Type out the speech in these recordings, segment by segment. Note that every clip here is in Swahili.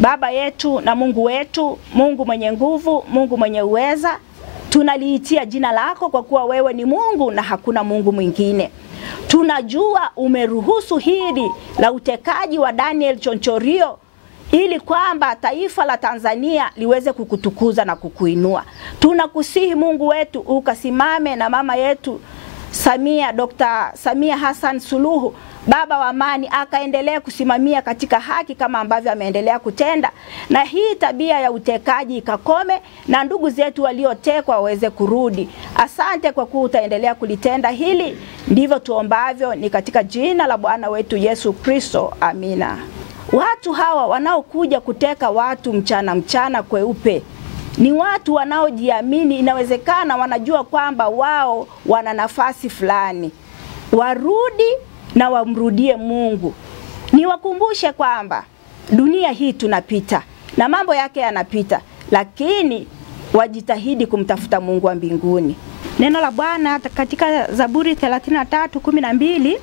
Baba yetu na Mungu wetu, Mungu mwenye nguvu, Mungu mwenye uweza, tunaliitia jina lako kwa kuwa wewe ni Mungu na hakuna Mungu mwingine. Tunajua umeruhusu hili la utekaji wa Daniel Chonchorio ili kwamba taifa la Tanzania liweze kukutukuza na kukuinua. Tunakusihi Mungu wetu ukasimame na mama yetu Dr. Samia Hassan Suluhu, baba wa amani, akaendelea kusimamia katika haki kama ambavyo ameendelea kutenda, na hii tabia ya utekaji ikakome na ndugu zetu waliotekwa waweze kurudi. Asante kwa kuwa utaendelea kulitenda hili, ndivyo tuombavyo ni katika jina la Bwana wetu Yesu Kristo, amina. Watu hawa wanaokuja kuteka watu mchana kweupe ni watu wanaojiamini. Inawezekana wanajua kwamba wao wana nafasi fulani, warudi na wamrudie Mungu. Niwakumbushe kwamba dunia hii tunapita na mambo yake yanapita, lakini wajitahidi kumtafuta Mungu wa mbinguni. Neno la Bwana katika Zaburi 33:12,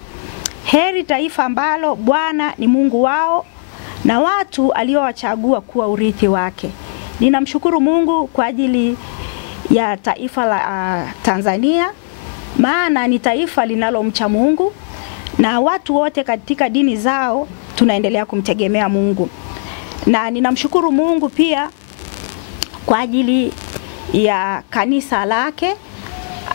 heri taifa ambalo Bwana ni Mungu wao na watu aliowachagua kuwa urithi wake. Ninamshukuru Mungu kwa ajili ya taifa la Tanzania, maana ni taifa linalomcha Mungu na watu wote katika dini zao tunaendelea kumtegemea Mungu. Na ninamshukuru Mungu pia kwa ajili ya kanisa lake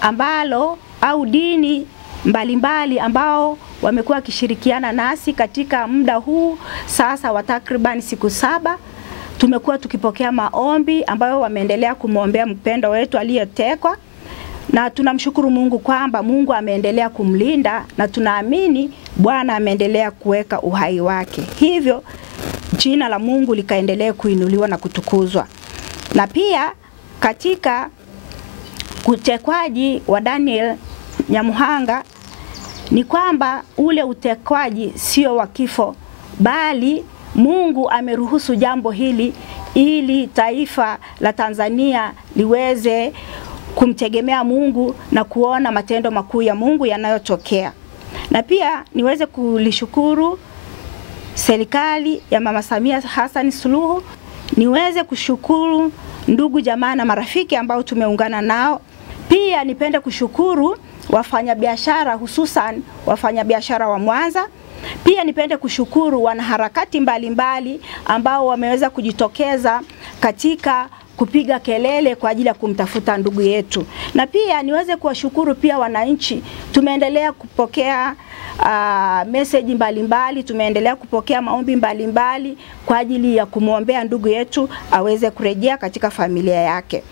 ambalo au dini mbalimbali ambao wamekuwa kishirikiana nasi katika muda huu sasa wa takriban siku 7. Tumekuwa tukipokea maombi ambayo wameendelea kumwombea mpendo wetu aliyetekwa, na tunamshukuru Mungu kwamba Mungu ameendelea kumlinda na tunaamini Bwana ameendelea kuweka uhai wake. Hivyo jina la Mungu likaendelea kuinuliwa na kutukuzwa. Na pia katika utekwaji wa Daniel Nyamuhanga ni kwamba ule utekwaji sio wa kifo, bali Mungu ameruhusu jambo hili ili taifa la Tanzania liweze kumtegemea Mungu na kuona matendo makuu ya Mungu yanayotokea. Na pia niweze kulishukuru serikali ya Mama Samia Hassan Suluhu, niweze kushukuru ndugu jamaa na marafiki ambao tumeungana nao. Pia nipende kushukuru wafanyabiashara, hususan wafanyabiashara wa Mwanza. Pia nipende kushukuru wanaharakati mbalimbali ambao wameweza kujitokeza katika kupiga kelele kwa ajili ya kumtafuta ndugu yetu. Na pia niweze kuwashukuru pia wananchi. Tumeendelea kupokea message mbalimbali, tumeendelea kupokea maombi mbalimbali kwa ajili ya kumwombea ndugu yetu aweze kurejea katika familia yake.